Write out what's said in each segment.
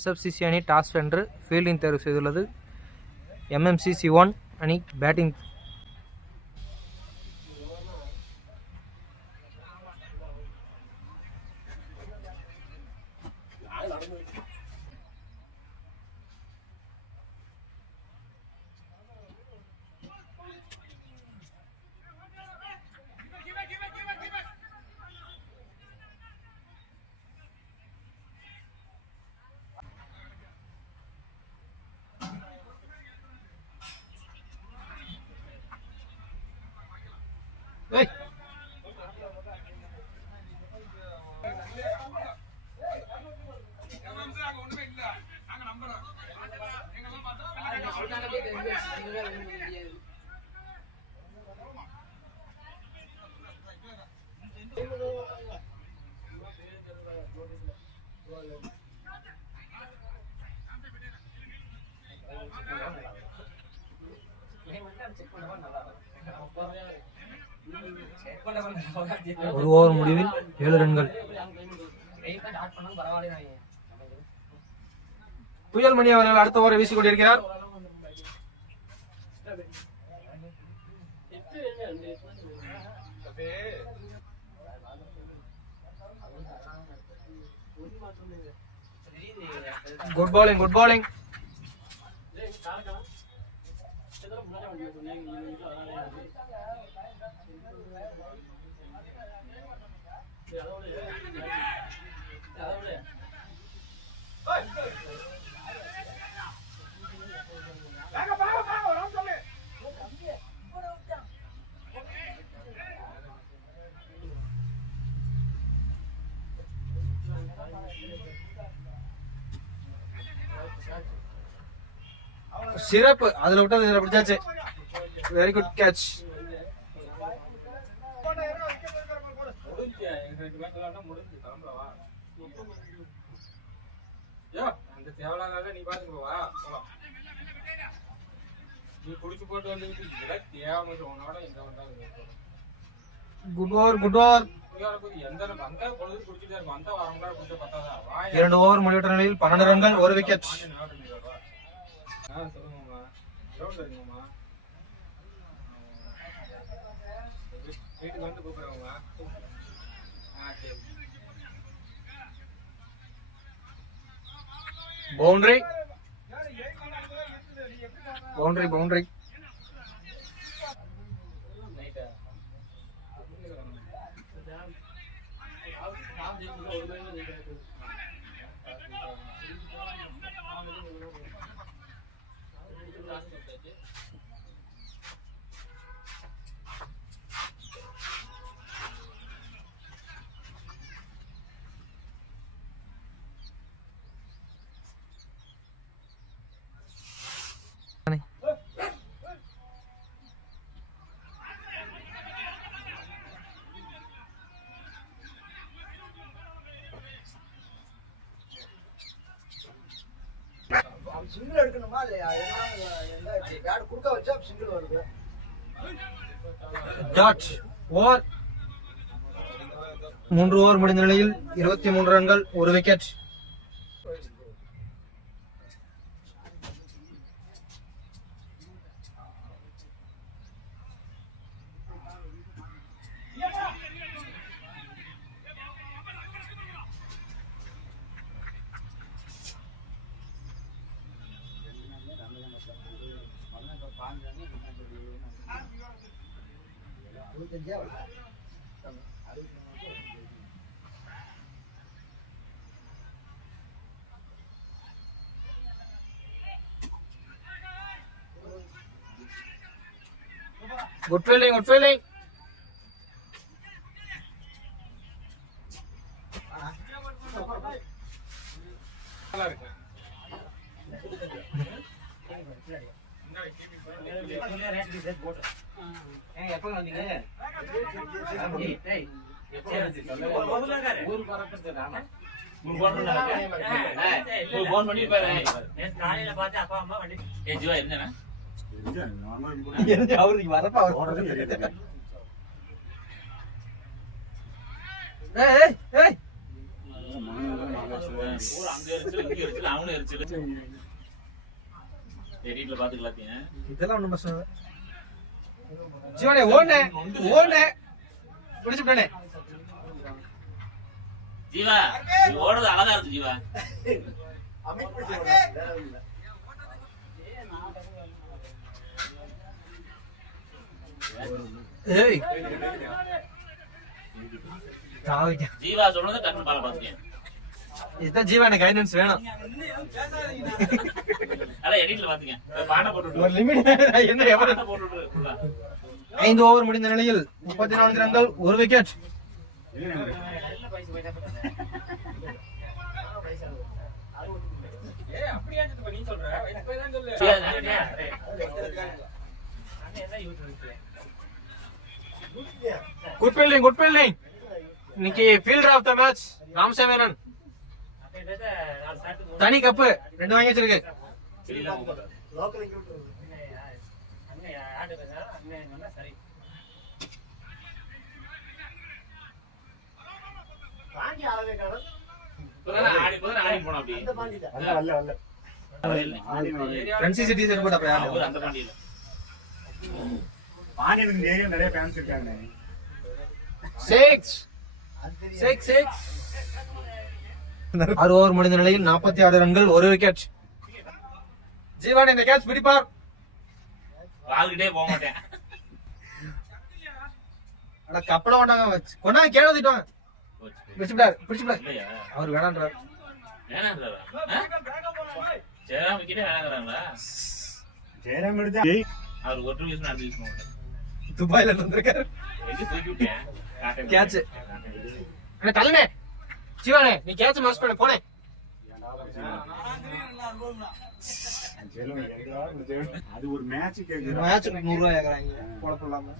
SFCC அணி toss வென்று fielding தேர்வு செய்துள்ளது. MMCC 1 அணி பேட்டிங். ஒரு ஓவர் முடிவில் 7 ரன்கள். புயல் மணி அவர்கள் அடுத்த ஓவரை வீசிக் கொண்டிருக்கிறார். Good bowling, good bowling. சிறப்பு, அதுல விட்டது இதுல பிடிச்சாச்சு. Very good catch. Good over, good over. 2 over முடிவுற்ற நிலையில் 12 ரன்கள், 1 wicket. Boundary, boundary, boundary. Single எடுக்கணுமா இல்லையா? பேட் குறுக்க வச்சா சிங்கிள் வருது. Dot over. 3 ஓவர் முடிந்த நிலையில் 23 ரன்கள், 1 wicket. Good fielding, good fielding. அவருக்கு வரப்ப அவர் இதெல்லாம் ஒண்ணும் பிரச்சனை இல்லை. ஜீவனே ஓடனே பிடிச்சுட்டே ஜீவா ஓடுறது அழகா இருக்கு ஜீவா. ஜீவா சொல்றது டக்குனு பால பாத்துக்கேன். இதுதான் ஜீவான கைடன்ஸ் வேணும். அதான் எடிட்ல பாத்துங்க. பானை போட்டுட்டு ஒரு லிமிட் என்ன எவரேஜ் போட்டுட்டு 5 ஓவர் முடிந்த நிலையில் 34 ரன்கள், 1 விக்கெட். Good fielding. இன்னைக்கு ஃபீல்டர் ஆஃப் த மேட்ச் ராம்சேவரன். தனி கப்பு 2 வாங்கி வச்சிருக்கு. ஆறு ஓவர் முடிந்த நிலையில் 46 ரன்கள், 1 விக்கெட். ஜீவான் இந்த கேட்ச் பிடிப்பார். போக மாட்டேன். கப்பல கொண்டாங்க கேள்விட்டாங்க. பிடிச்சுட்டார். அவர் வேணான்றார். துபாயில இருந்திருக்காரு. கேட்ச் தள்ளனே சிவானே, நீ கேட்ச் மாஸ் பண்ண போனே. அது ஒரு மேட்சுக்கு 100 ரூபாய் கேக்குறாங்க குழப்பம்.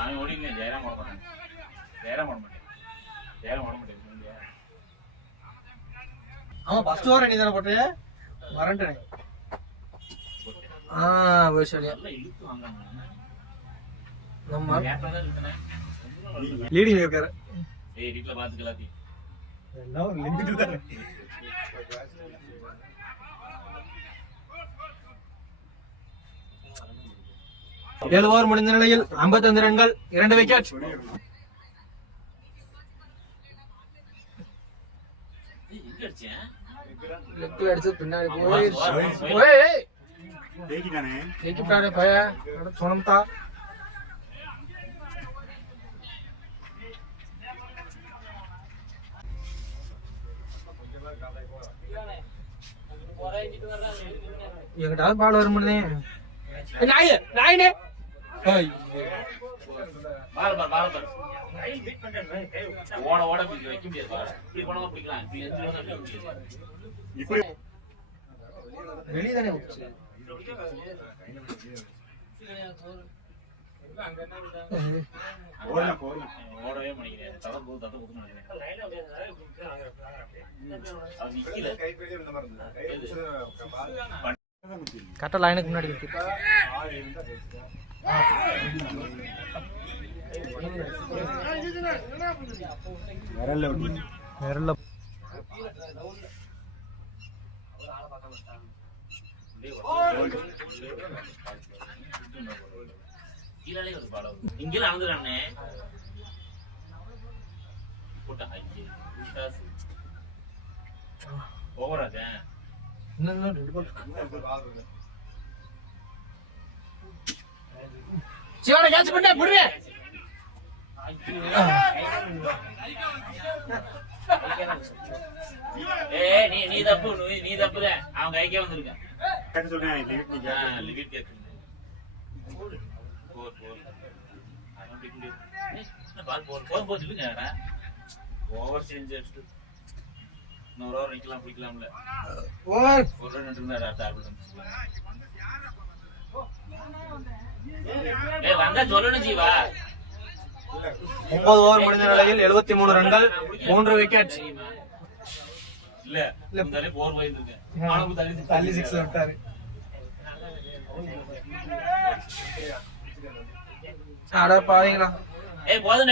அவன் ஓடிங்க ஜெயராம் ஓட மாட்டேன். அவன் ஃபர்ஸ்ட் ஓவர் நீ தான போட்டே வரண்டனே. சரியா நம்ம லீடிங் இருக்காரு. ஏய் வீட்ல பாத்துக்கலாம். எல்லாம் லிமிட் தான். ஏழு ஓவர் முடிந்த நிலையில் 55 ரன்கள், 2 விக்கெட். லெக்ல அடிச்சு பின்னாடி சொன்னம்தா. எங்கிட்ட பால் வர முடியுதே. நாயினே ஓட வைக்க முடியாது. வெளியதானே ஓடவே முடியாது. கரெக்டா லைனுக்கு முன்னாடி விரல்ல இங்க நடந்துறானே ஓவராஜ சிவான கேட்ச் பண்ண புடுங்க. நீ தப்பு அவங்க கைக்கே வந்திருக்க. ஓவர் சேஞ்ச் இன்னொரு ஓவர் நிக்கலாம் பிடிக்கலாம்ல. ஒரு ரன் இருந்தாரு. வந்தா சொல்லணும் ஜீவா. 9 ஓவர் முடிந்த நிலையில் 73 ரன்கள், 3 விக்கெட். இல்ல போர் போயிருக்கேன். தள்ளி 6 விட்டாரு. அட பாவீங்களா. போதும்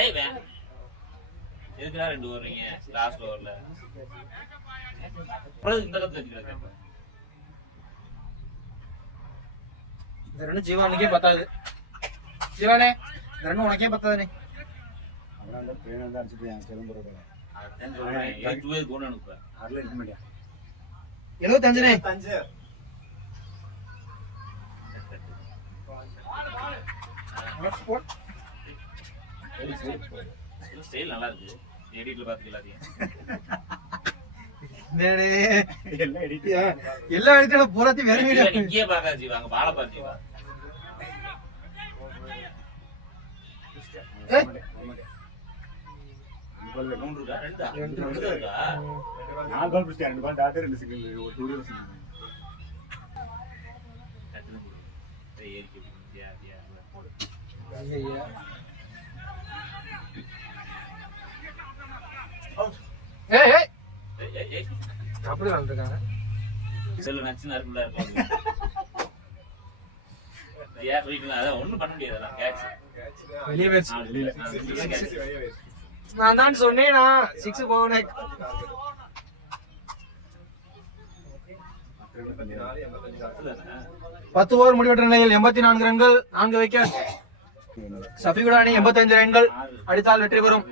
ஏய் வே எதுக்குடா 2 ஓடுறீங்க லாஸ்ட் ஓவர்ல அப்புறம் இந்த கத்து வச்சுக்கிறாங்க இந்த ரன் ஜீவானுக்கே பத்தாது. ஜீவானே இந்த ரன் உனக்கே பத்தாதுனே. அவன் அந்த ட்ரெயினர் தான் அடிச்சுட்டு என் சிதம்பரம் அதான் சொல்றேன் 8 கோன் அனுப்ப அதில் இருக்க மாட்டியா 75னே. ஸ்டைல் நல்லா இருக்கு எடிட்ல பாத்து எல்லாத்தையும் என்னடே எல்லாம் எடிட் எல்லா இடத்துல பூராத்தையும் வேற வீடியோ. இங்கேயே பாக்காது ஜீவா அங்க பால பாத்து ஜீவா ஏய் 3 இருக்கா 2 இருக்கா 4 பால் பிடிச்சேன் 2 பால் டாட்டு 2 சிங்கிள் ஒரு 2 ரன் கட்டுன போடு ஏறிக்கு தியா தியா போடு ஐயா ஏய் ஏய் ஏய் ஏய் அப்படி வந்துருக்காங்க. செல்ல நச்சுனா இருக்குல இருக்கும் ஏன் சொல்லிட்டு அத ஒண்ணும் பண்ண முடியாது அதெல்லாம் கேட்ச் வெளியே போயிடுச்சு. வெளியில நான் தான் சொன்னேனா 6 போனேன். 10 ஓவர் முடிவற்ற நிலையில் 84 ரன்கள் 4 விக்கெட். சஃபிகுடா அணி 85 ரன்கள் அடித்தால் வெற்றி பெறும்.